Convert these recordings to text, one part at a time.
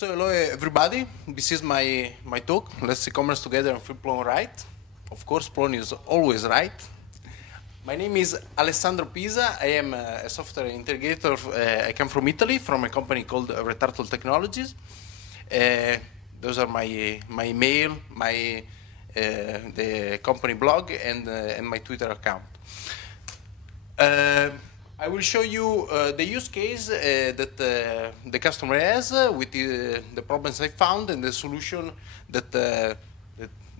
So hello everybody, this is my talk. Let's e-commerce together and feel Plone right. Of course, Plone is always right. My name is Alessandro Pisa. I am a software integrator. I come from Italy, from a company called Retartle Technologies. Those are my email, the company blog, and my Twitter account. I will show you the use case that the customer has with the problems I found and the solution that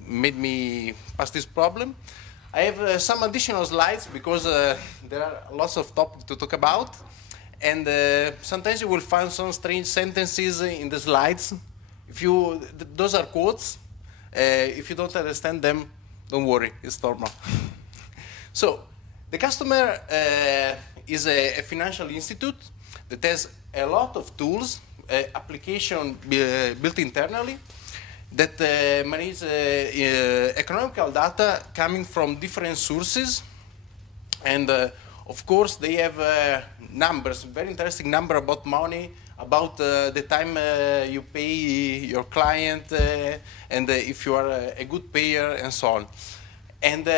made me pass this problem. I have some additional slides because there are lots of topics to talk about, and sometimes you will find some strange sentences in the slides. Those are quotes. If you don't understand them, don't worry, it's normal. So the customer is a financial institute that has a lot of tools, application built internally, that manage economical data coming from different sources. And of course, they have numbers, very interesting number about money, about the time you pay your client, and if you are a good payer, and so on. And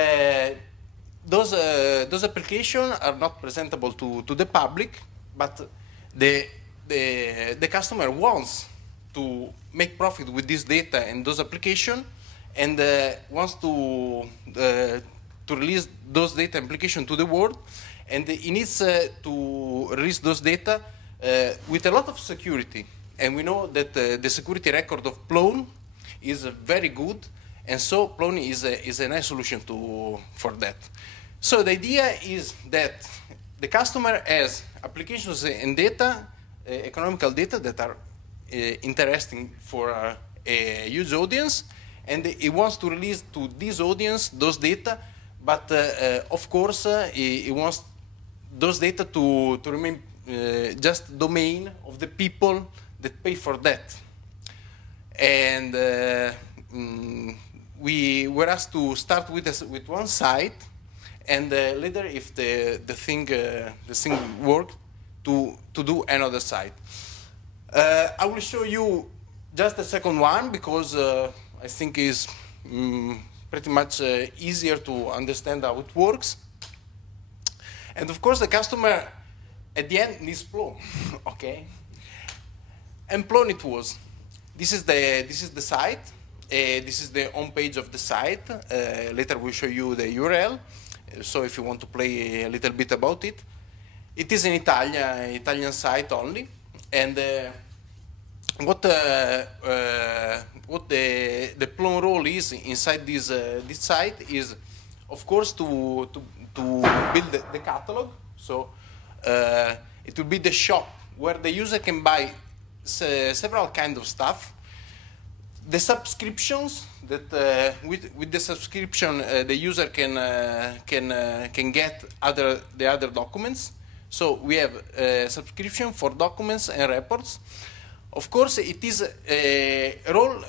those applications are not presentable to the public, but the customer wants to make profit with this data and those applications, and wants to release those data applications to the world, and he needs to release those data with a lot of security. And we know that the security record of Plone is very good, and so Plone is a nice solution for that. So the idea is that the customer has applications and data, economical data that are interesting for a huge audience, and he wants to release to this audience those data, but of course he wants those data to remain just domain of the people that pay for that. And we were asked to start with one site, and later, if the thing worked, to do another site. I will show you just the second one because I think it's pretty much easier to understand how it works. And of course, the customer at the end needs Plone, okay? And Plone it was. This is the site. This is the home page of the site. Later we'll show you the URL. So if you want to play a little bit about it. It is an Italian site only. And what the Plone role is inside this site is, of course, to build the catalog. So it will be the shop where the user can buy several kinds of stuff. The subscriptions that with the subscription the user can get the other documents. So we have a subscription for documents and reports. Of course, it is a role.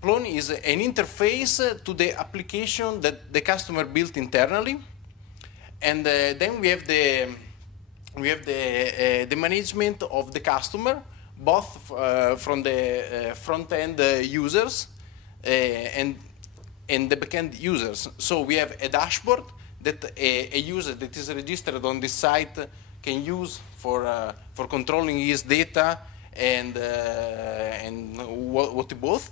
Plone is an interface to the application that the customer built internally, and then we have the management of the customer, both from the front-end users and the back-end users. So we have a dashboard that a user that is registered on this site can use for controlling his data and what he bought.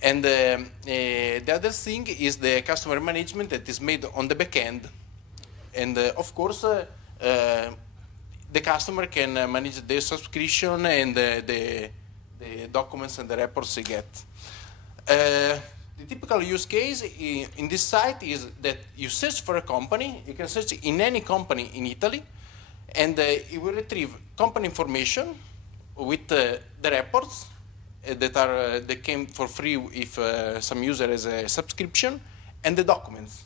And the other thing is the customer management that is made on the back-end. And of course, the customer can manage the subscription and the documents and the reports they get. The typical use case in this site is that you search for a company. You can search in any company in Italy, and it will retrieve company information with the reports that came for free if some user has a subscription, and the documents.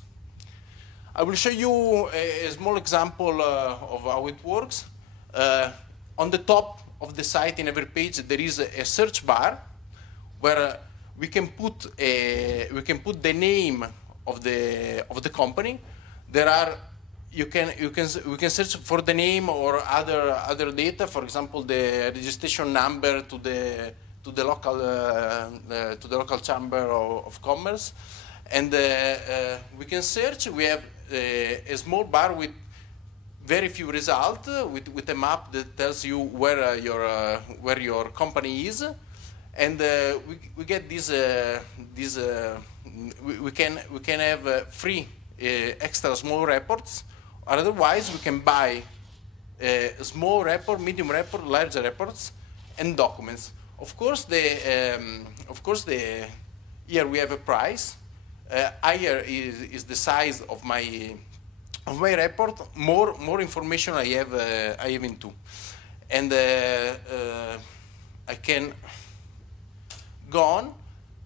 I will show you a small example of how it works. On the top of the site, in every page, there is a search bar where we can put the name of the company. There are we can search for the name or other data. For example, the registration number to the local chamber of commerce, and we can search. We have a small bar with very few results, with a map that tells you where your company is, and we get we can have free extra small reports. Or otherwise, we can buy small report, medium report, large reports, and documents. Of course, here we have a price. Higher is the size of my report. More information I have into, and I can go on.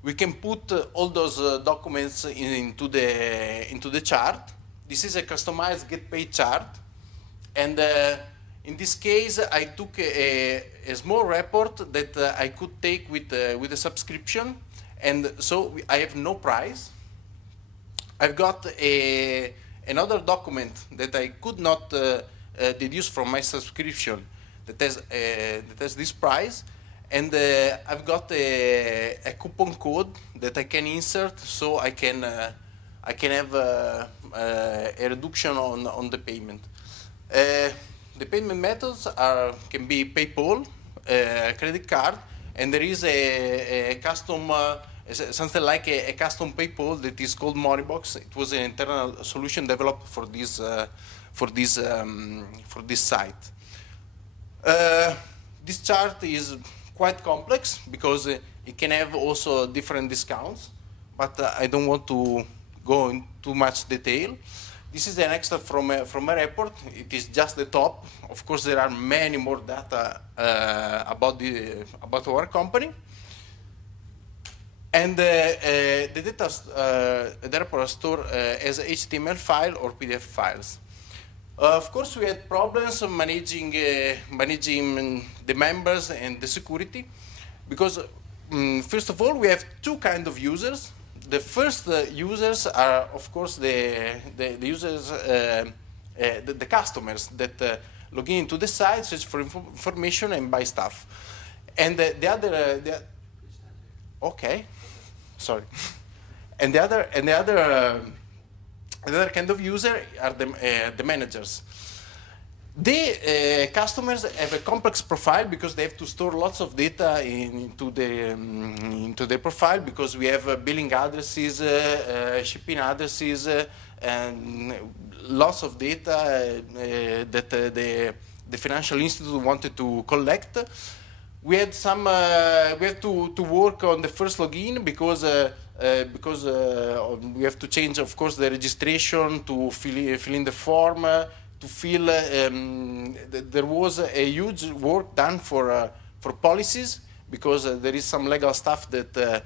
We can put all those documents into the chart. This is a customized get paid chart, and in this case, I took a small report that I could take with a subscription, and so I have no price. I've got another document that I could not deduce from my subscription that has this price, and I've got a coupon code that I can insert, so I can have a reduction on the payment. The payment methods can be PayPal, credit card, and there is a custom, something like a custom PayPal that is called Moneybox. It was an internal solution developed for this site. This chart is quite complex because it can have also different discounts, but I don't want to go in too much detail. This is an extra from a report. It is just the top. Of course, there are many more data about our company. And the report is stored as HTML file or PDF files. Of course, we had problems managing the members and the security, because first of all, we have two kinds of users. The first users are, of course, the users, the customers that log into the site, search for information, and buy stuff. And the other, okay, sorry. And the other kind of user are the managers. The customers have a complex profile because they have to store lots of data into their profile, because we have billing addresses, shipping addresses, and lots of data that the financial institute wanted to collect. We had we have to work on the first login because we have to change, of course, the registration, to fill in the form, to fill. There was a huge work done for policies, because there is some legal stuff that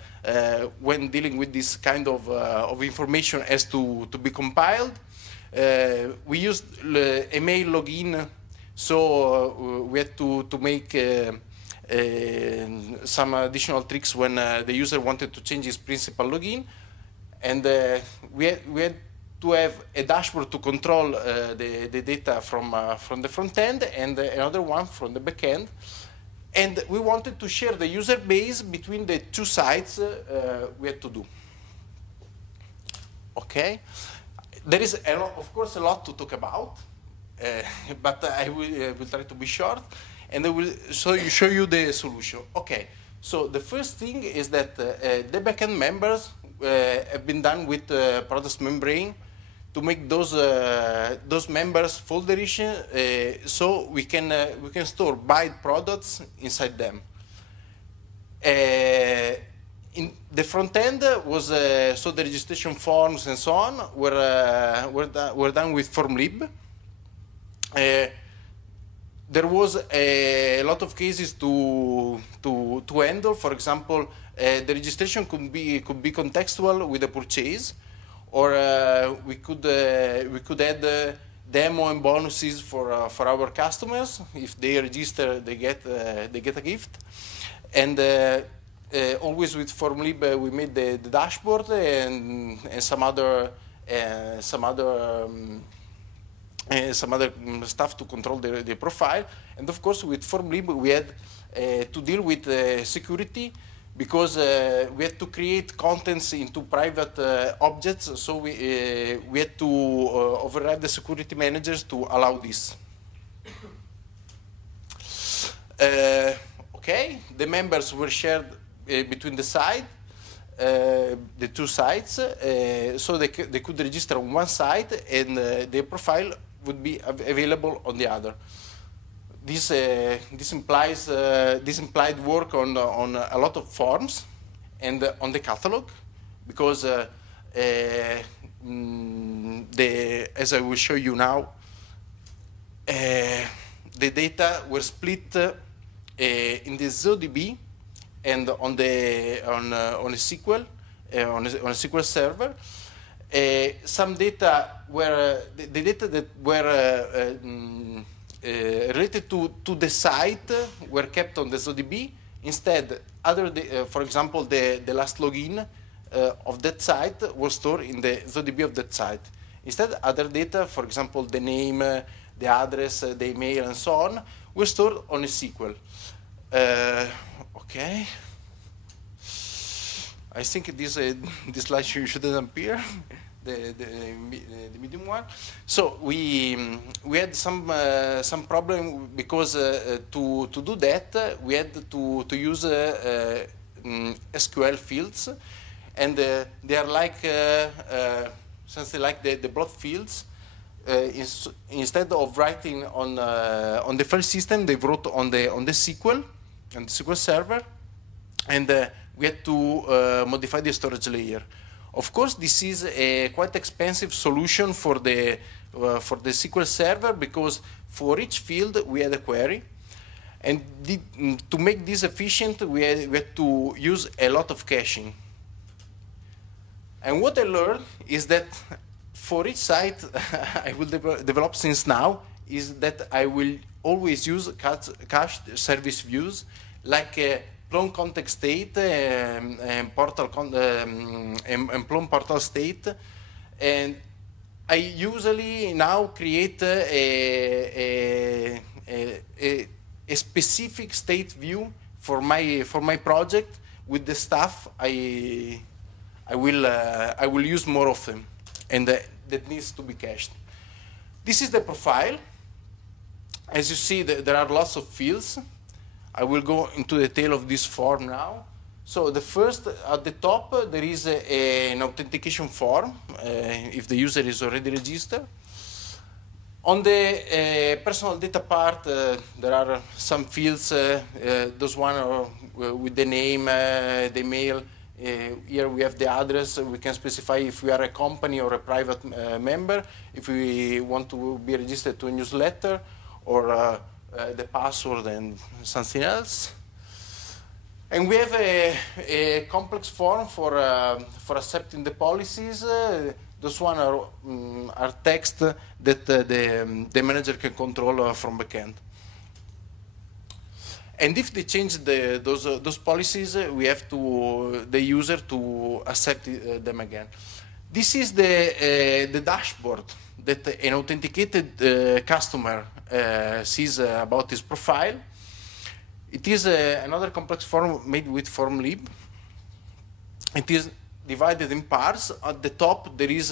when dealing with this kind of information has to be compiled. We used a mail login, so we had to make some additional tricks when the user wanted to change his principal login, and we had to have a dashboard to control the data from the front end, and another one from the back end. And we wanted to share the user base between the two sites. We had to do. Okay, there is of course a lot to talk about, but I will try to be short, and I will show you the solution. Okay, so the first thing is that the backend members have been done with Product Membrane to make those members folderish, so we can store buy products inside them. In the front end was so the registration forms and so on were done with Formlib. There was a lot of cases to handle. For example, the registration could be contextual with a purchase, or we could add demo and bonuses for our customers. If they register, they get a gift. And always with Formlib, we made the dashboard and some other some other stuff to control the profile. And of course, with FormLib, we had to deal with security, because we had to create contents into private objects, so we had to override the security managers to allow this. Okay, the members were shared between the side, the two sites, so they could register on one site, and their profile would be available on the other. This implied work on a lot of forms and on the catalog, because as I will show you now, the data were split in the ZODB and on a SQL on a SQL server. Some data were the data that were related to the site were kept on the ZODB. Instead, for example, the last login of that site was stored in the ZODB of that site. Instead, other data, for example, the name, the address, the email, and so on, were stored on a SQL. Okay. I think this slide shouldn't appear. The medium one. So we had some problem, because to do that we had to use SQL fields, and they are like something like the block fields. Instead of writing on the file system, they wrote on the SQL and SQL server, and we had to modify the storage layer. Of course, this is a quite expensive solution for the SQL server, because for each field we had a query, and to make this efficient, we had to use a lot of caching. And what I learned is that for each site I will develop since now is that I will always use cached service views, like Plone context state and Plone portal state, and I usually now create a specific state view for my project with the stuff I will use more often, and that needs to be cached. This is the profile. As you see, there are lots of fields. I will go into detail of this form now. So the first, at the top, there is an authentication form, if the user is already registered. On the personal data part, there are some fields. Those one are with the name, the email. Here we have the address. We can specify if we are a company or a private member, if we want to be registered to a newsletter, or the password and something else. And we have a complex form for accepting the policies. Those one are text that the manager can control from backend. And if they change those policies, we have the user to accept them again. This is the dashboard that an authenticated customer sees about his profile. It is another complex form made with FormLib. It is divided in parts. At the top, there is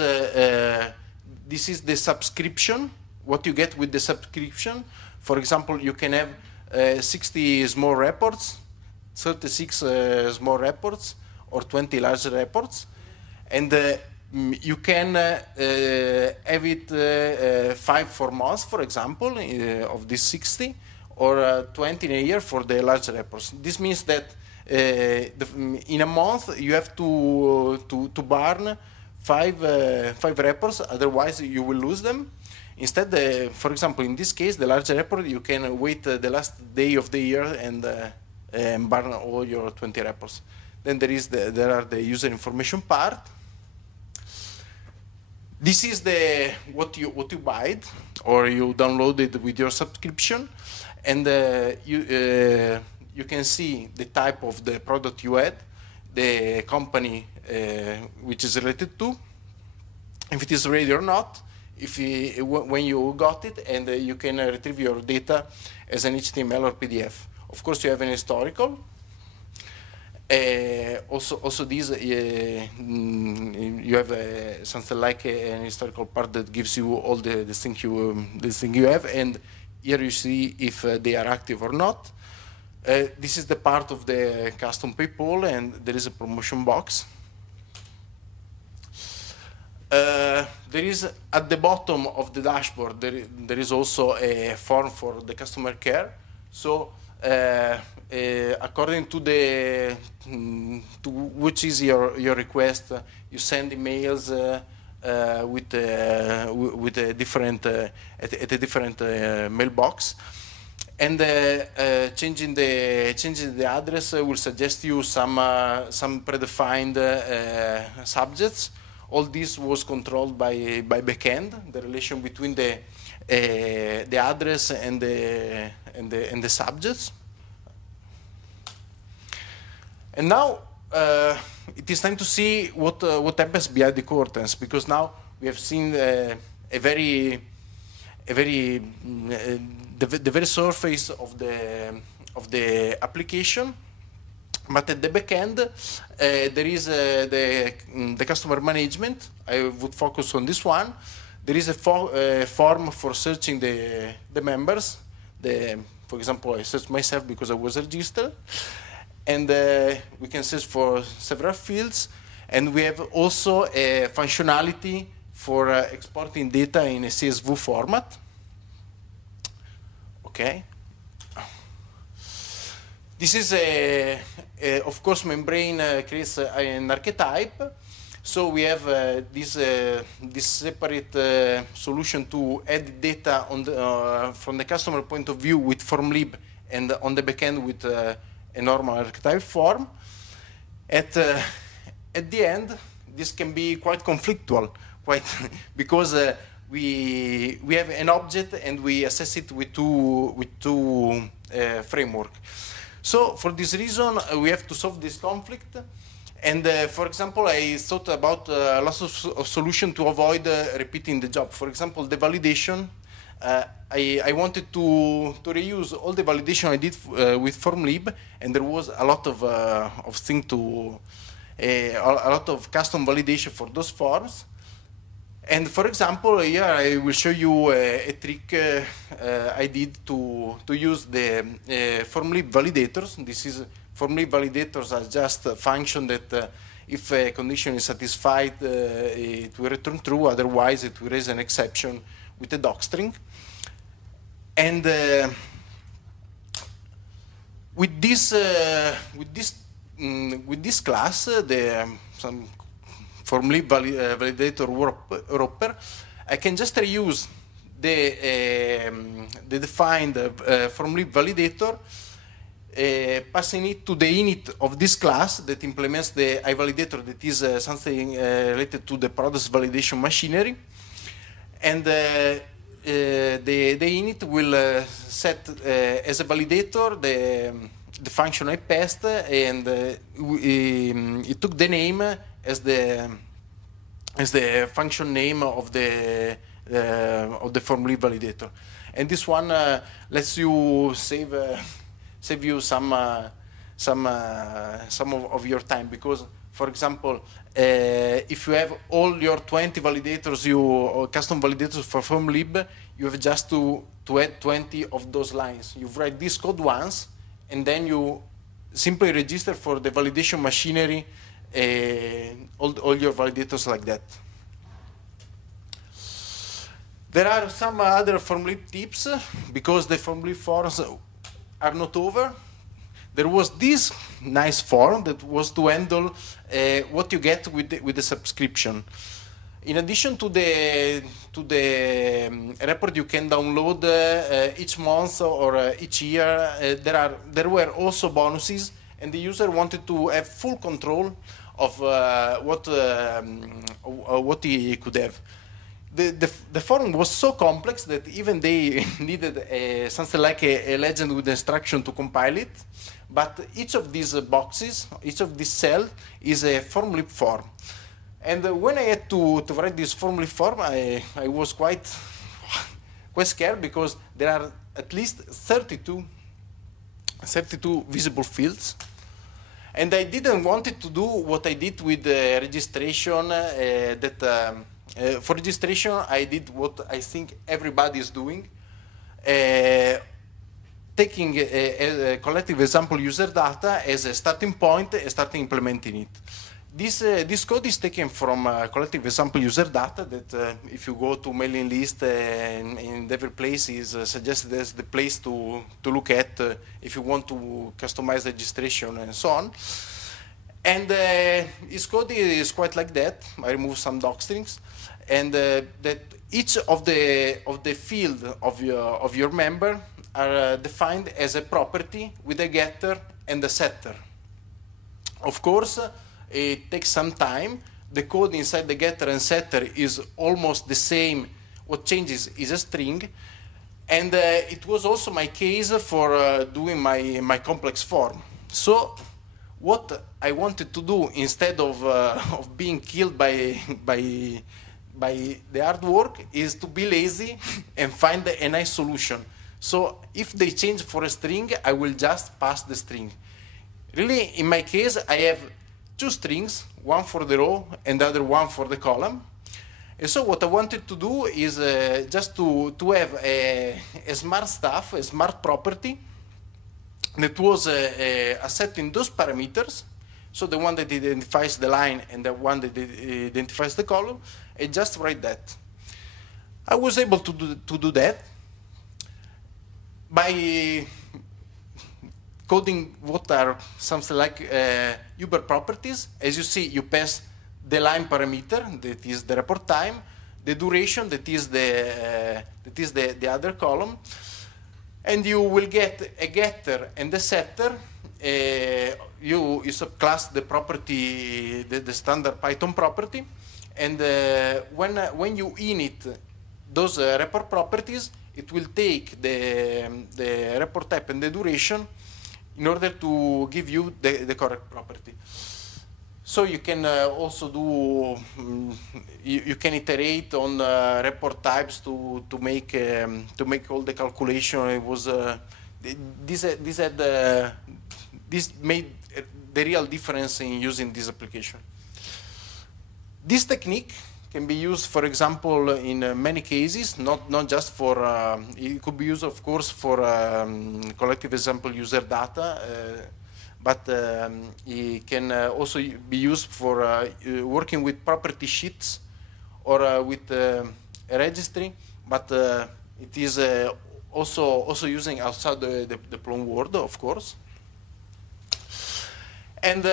this is the subscription, what you get with the subscription. For example, you can have 60 small reports, 36 small reports, or 20 large reports. And you can have it 5 for months, for example, of these 60, or 20 in a year for the large reports. This means that in a month you have to burn 5 reports, otherwise you will lose them. Instead, for example, in this case, the large report, you can wait the last day of the year and burn all your 20 reports. Then there are the user information part. This is what you buy or you download it with your subscription, and you can see the type of the product you had, the company which is related to, if it is ready or not. when you got it, and you can retrieve your data as an HTML or PDF. Of course, you have an historical. Also, these you have something like an historical part that gives you all the things you have, and here you see if they are active or not. This is the part of the custom PayPal, and there is a promotion box. There is at the bottom of the dashboard. There is also a form for the customer care. So. According to which is your request, you send emails with a different at a different mailbox, and changing the address will suggest you some predefined subjects. All this was controlled by backend. The relation between the address and the subjects. And now it is time to see what happens behind the curtains, because now we have seen the very surface of the application, but at the back end there is the customer management. I would focus on this one. There is a form for searching the members. For example, I searched myself because I was registered. And we can search for several fields. And we have also a functionality for exporting data in a CSV format. Okay. This is, of course, Membrane creates an archetype. So we have this separate solution to add data on from the customer point of view with FormLib, and on the backend with a normal archetype form. At the end, this can be quite conflictual, because we have an object and we assess it with two frameworks. So for this reason, we have to solve this conflict. And for example, I thought about lots of solutions to avoid repeating the job. For example, the validation. I wanted to reuse all the validation I did with FormLib, and there was a lot of a lot of custom validation for those forms. And for example, here I will show you a trick I did to use the FormLib validators. This is FormLib validators are just a function that if a condition is satisfied, it will return true. Otherwise, it will raise an exception with a docstring. And with this class, some FormLib validator wrapper, I can just reuse the defined FormLib validator, passing it to the init of this class that implements the iValidator, that is something related to the product validation machinery. And the init will set as a validator the function I passed, and it took the name as the function name of the FormLib validator. And this one lets you save you some of your time, because, for example, if you have all your 20 validators, or custom validators for FormLib, you have just to add 20 of those lines. You write this code once, and then you simply register for the validation machinery all your validators like that. There are some other FormLib tips, because the FormLib forms are not over. There was this nice form that was to handle what you get with the subscription. In addition to the report you can download each month or each year, there were also bonuses, and the user wanted to have full control of what he could have. The form was so complex that even they needed something like a legend with instruction to compile it. But each of these boxes, each of these cells, is a FormLib form. And when I had to write this formally form, I was quite scared, because there are at least 32 visible fields. And I didn't want it to do what I did with the registration. For registration, I did what I think everybody is doing, taking a collective example user data as a starting point and starting implementing it. This code is taken from collective example user data that if you go to mailing list in every place is suggested as the place to look at if you want to customize registration and so on. And this code is quite like that. I remove some docstrings, and that each of the field of your member are defined as a property with a getter and a setter. Of course, it takes some time. The code inside the getter and setter is almost the same. What changes is a string. And it was also my case for doing my complex form. So what I wanted to do, instead of being killed by the hard work, is to be lazy and find a nice solution. So if they change for a string, I will just pass the string. Really, in my case, I have two strings, one for the row and the other one for the column. And so what I wanted to do is just to have a smart stuff, a smart property that was accepting those parameters, so the one that identifies the line and the one that identifies the column, and just write that. I was able to do that by coding what are something like Uber properties. As you see, you pass the line parameter, that is the report time, the duration, that is the other column, and you will get a getter and a setter. You subclass the property, the standard Python property, and when you init those report properties, it will take the report type and the duration in order to give you the correct property. So you can also do, you can iterate on report types to make all the calculation. It was this made the real difference in using this application. This technique can be used, for example, in many cases, not just for, it could be used, of course, for collective example user data, but it can also be used for working with property sheets or with a registry, but it is also using outside the Plone world, of course. And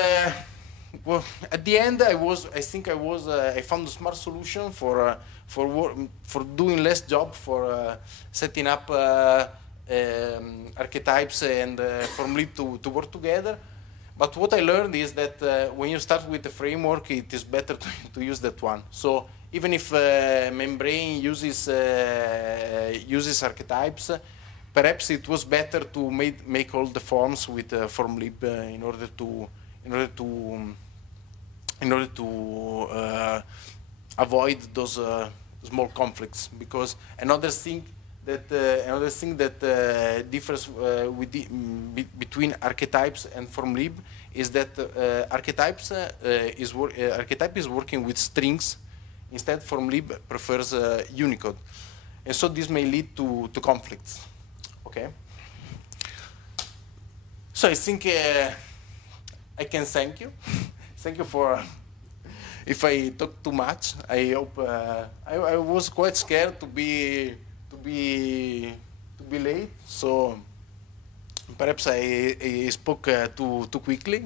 well, at the end, I found a smart solution for doing less job, for setting up archetypes and formlib to work together. But what I learned is that when you start with the framework, it is better to use that one. So even if Membrane uses archetypes, perhaps it was better to make all the forms with formlib in order to avoid those small conflicts. Because another thing that differs between archetypes and formlib is that archetype is working with strings. Instead, formlib prefers Unicode, and so this may lead to conflicts. Okay. So I think I can thank you. Thank you for. If I talk too much, I hope I was quite scared to be late. So perhaps I spoke too quickly.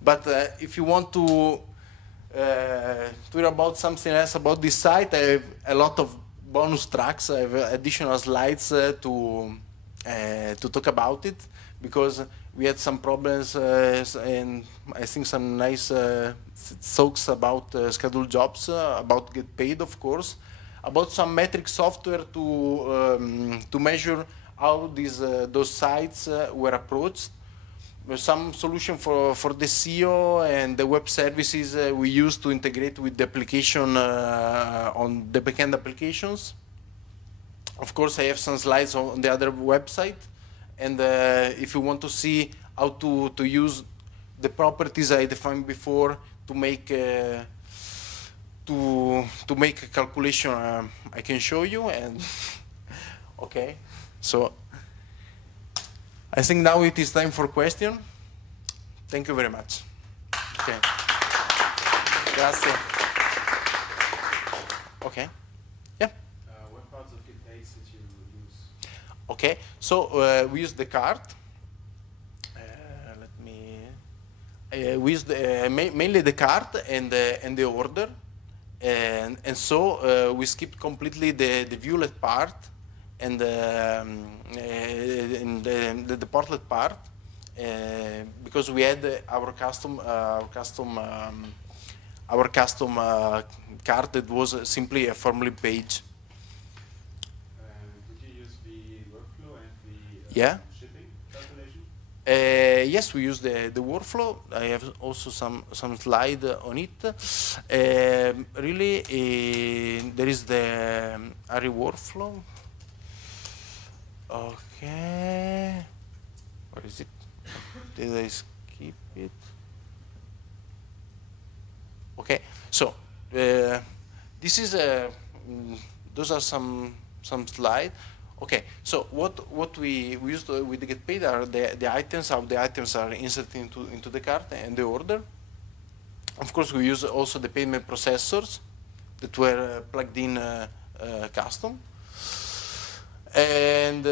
But if you want to hear about something else about this site, I have a lot of bonus tracks. I have additional slides to talk about it, because we had some problems and I think some nice talks about scheduled jobs, about get paid, of course, about some metric software to measure how those sites were approached. some solution for the SEO and the web services we use to integrate with the application on the backend applications. Of course, I have some slides on the other website, and if you want to see how to use the properties I defined before to make a calculation, I can show you. And okay, so I think now it is time for question. Thank you very much. Okay. Grazie. Okay. Yeah. What parts of Git base did you use? Okay. So we use the cart. Let me. We use mainly the cart and the order, and so we skipped completely the violet part and the portlet part because we had our custom cart that was simply a formally page. Did you use the workflow and the shipping calculation? Yes, we use the workflow. I have also some slide on it. Really, there is the ARI workflow. Okay, where is it? Did I skip it? Okay, so this is those are some slides. Okay, so what we used with the get paid are the items, how the items are inserted into the cart and the order. Of course, we use also the payment processors that were plugged in custom. And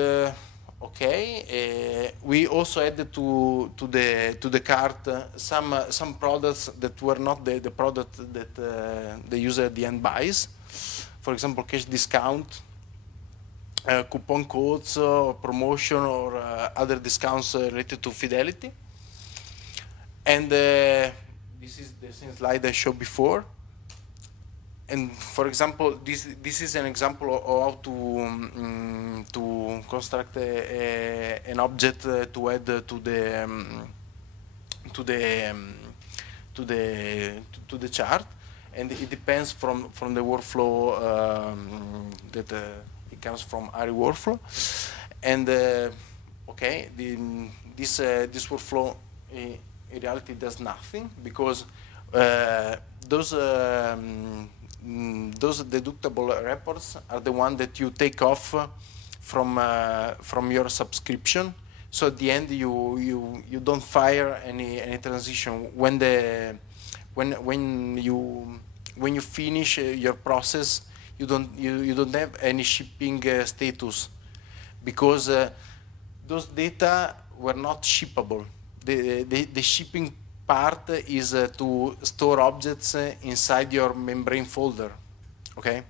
we also added to the cart some products that were not the product that the user at the end buys. For example, cash discount, coupon codes, promotion, or other discounts related to fidelity. And this is the same slide I showed before. And for example, this is an example of how to construct an object to add to the chart, and it depends from the workflow that it comes from ARI workflow. And this workflow in reality does nothing because those deductible reports are the one that you take off from your subscription. So at the end, you don't fire any transition when you finish your process. You don't have any shipping status because those data were not shippable. The shipping part is to store objects inside your membrane folder. Okay.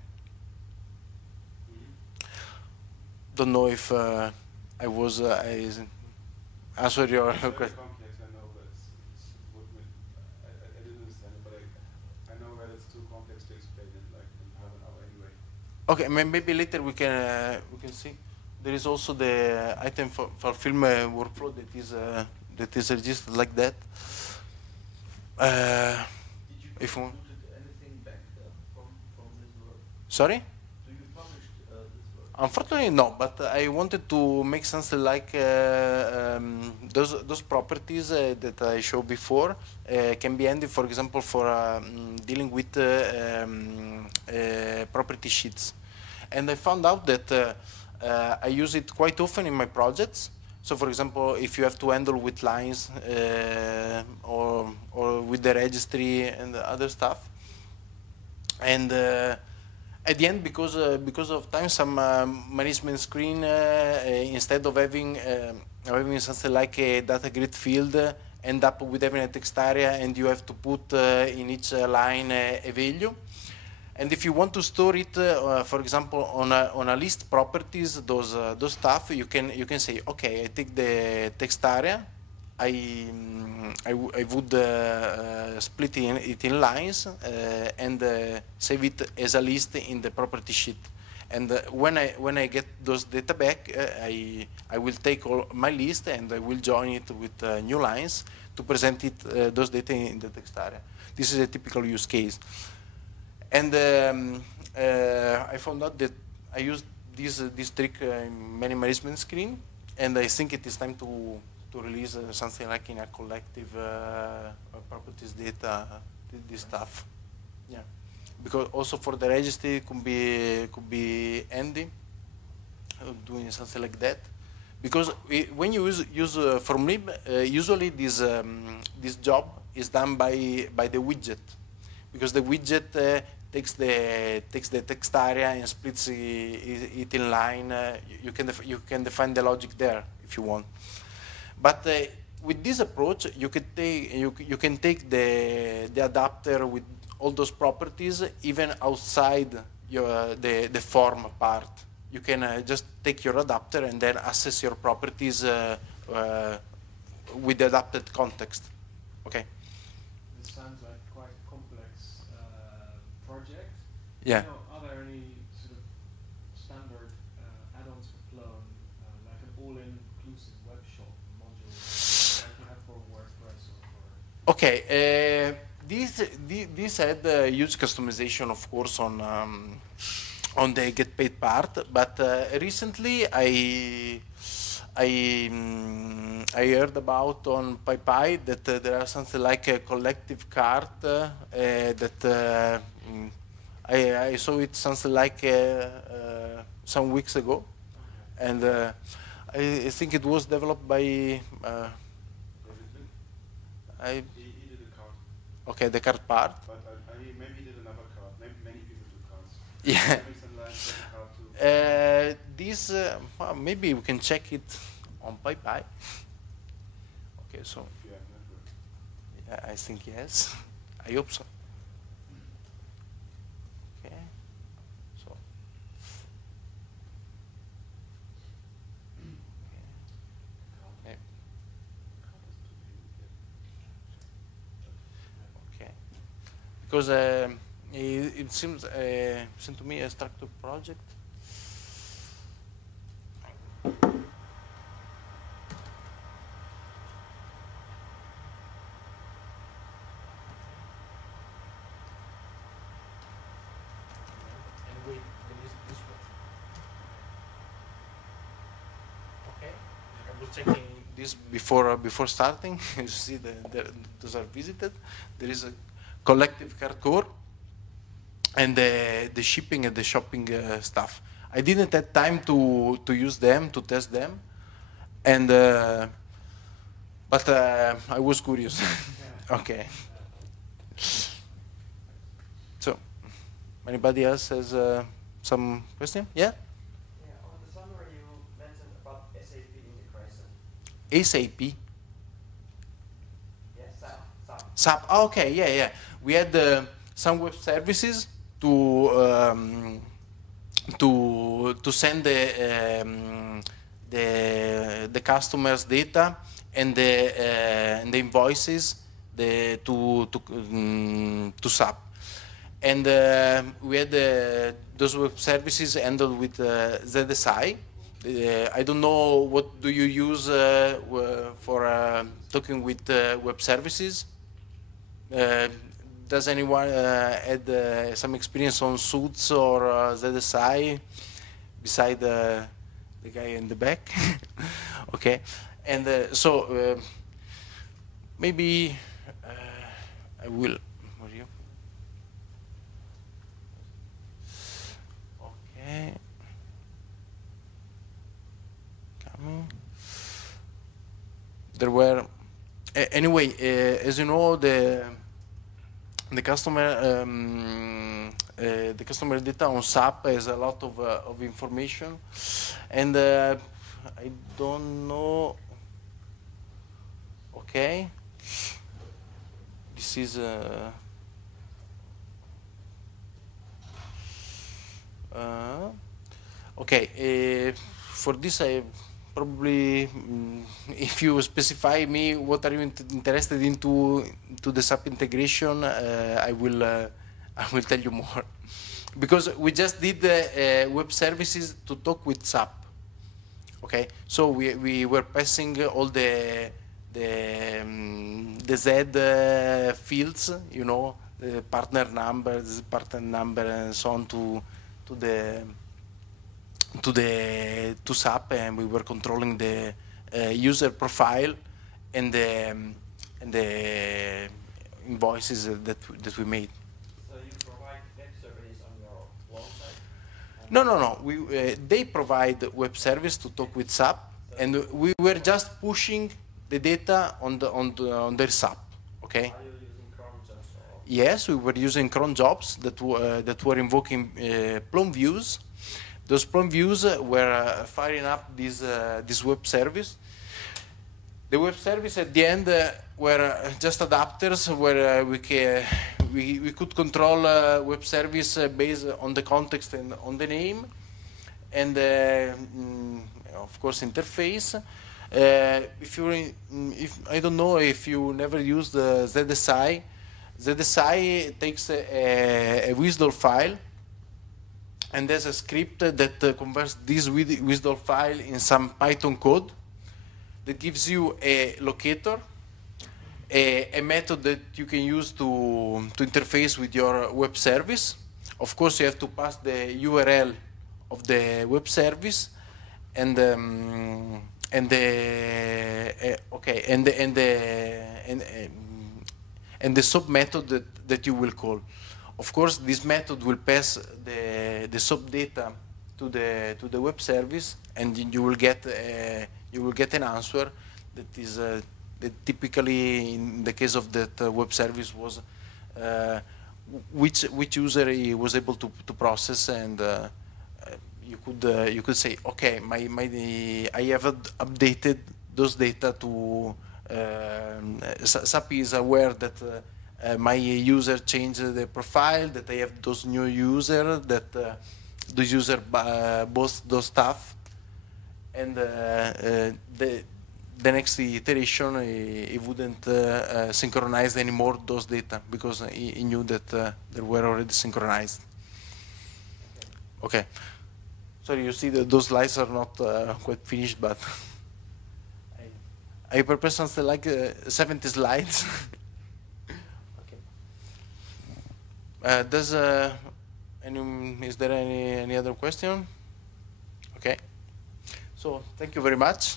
Don't know if I answered your question. Complex, I know, but I didn't understand it, but I know that it's too complex to explain it like in half an hour anyway. Okay, maybe later we can see. There is also the item for film workflow that is registered like that. Did you include anything back from this work? Sorry? Do you publish this work? Unfortunately, no. But I wanted to make something like those properties that I showed before can be handy, for example, for dealing with property sheets. And I found out that I use it quite often in my projects. So, for example, if you have to handle with lines or with the registry and other stuff, and at the end, because of time, some management screen instead of having something like a data grid field, end up with having a text area, and you have to put in each line a value. And if you want to store it, for example, on a list properties, those stuff, you can say, okay, I take the text area, I would split it in lines and save it as a list in the property sheet. and when I get those data back, I will take all my list and I will join it with new lines to present it those data in the text area. This is a typical use case. And I found out that I used this trick in many management screen, and I think it is time to release something like in a collective properties data, this stuff. Yeah, because also for the registry it could be handy doing something like that. Because when you use from lib, usually this job is done by the widget, because the widget takes the text area and splits it in line. You can define the logic there if you want. But with this approach, you can take the adapter with all those properties even outside the form part. You can just take your adapter and then access your properties with the adapted context. Okay. This sounds like quite a complex project. Yeah. You know, are there any sort of standard add-ons for Plone, like an all-inclusive web shop module like you have for WordPress or Okay. This had huge customization, of course, on the get paid part, but recently I heard about on PyPy that there are something like a collective cart that I saw it something like some weeks ago, and I think it was developed by He did a card, okay, the cart part. but maybe he did another card. Maybe many people do cards. Yeah. Maybe some lines did a card too. This well, maybe we can check it on PyPy. Okay, so If you have network. yeah, I think yes. I hope so. Okay, so okay. Okay, because it seems to me a structured project. And wait, there is this one. Okay, I was checking this before starting. You see those are visited. There is a collective cart core and the shipping and the shopping stuff. I didn't have time to use them, to test them, and but I was curious. Okay. So, anybody else has some question? Yeah? Yeah, on the summary you mentioned about SAP integration. SAP. Yes, SAP. SAP. Oh, okay, yeah. We had some web services to send the customers' data and the invoices to SAP, and we had those web services handled with ZSI. I don't know what do you use for talking with web services. Does anyone had some experience on Suits or ZSI beside the guy in the back? Okay, and so maybe I will. Where are you? Okay. Coming. There were anyway, as you know, the customer data on SAP has a lot of information, and I don't know. Okay, this is okay. For this, I probably, if you specify me what are you interested into the SAP integration, I will tell you more. because we just did web services to talk with SAP. Okay, so we were passing all the Z fields, you know, the partner numbers, and so on to SAP, and we were controlling the user profile and the invoices that we made. So you provide web services on your website? No. They provide web service to talk with SAP, and we were just pushing the data on their SAP. Okay. Are you using cron jobs or? Yes, we were using cron jobs that were invoking Plone views. Those Plone views were firing up this web service. The web service at the end were just adapters where we could control web service based on the context and on the name, and of course interface. If I don't know if you never used ZSI. ZSI takes a WSDL file, and there's a script that converts this WSDL file in some Python code that gives you a locator, a method that you can use to interface with your web service. Of course, you have to pass the URL of the web service and the sub method that you will call. Of course, this method will pass the sub data to the web service, and you will get an answer that is that typically, in the case of that web service, was which user he was able to process, and you could say, okay, I have updated those data to SAP is aware that my user changed the profile, that I have those new user, that those user bought those stuff, and the next iteration he wouldn't synchronize anymore those data because he knew that they were already synchronized. Okay. Sorry, you see that those slides are not quite finished, but I prepared something like 70 slides. Okay. Is there any other question? Okay. So thank you very much.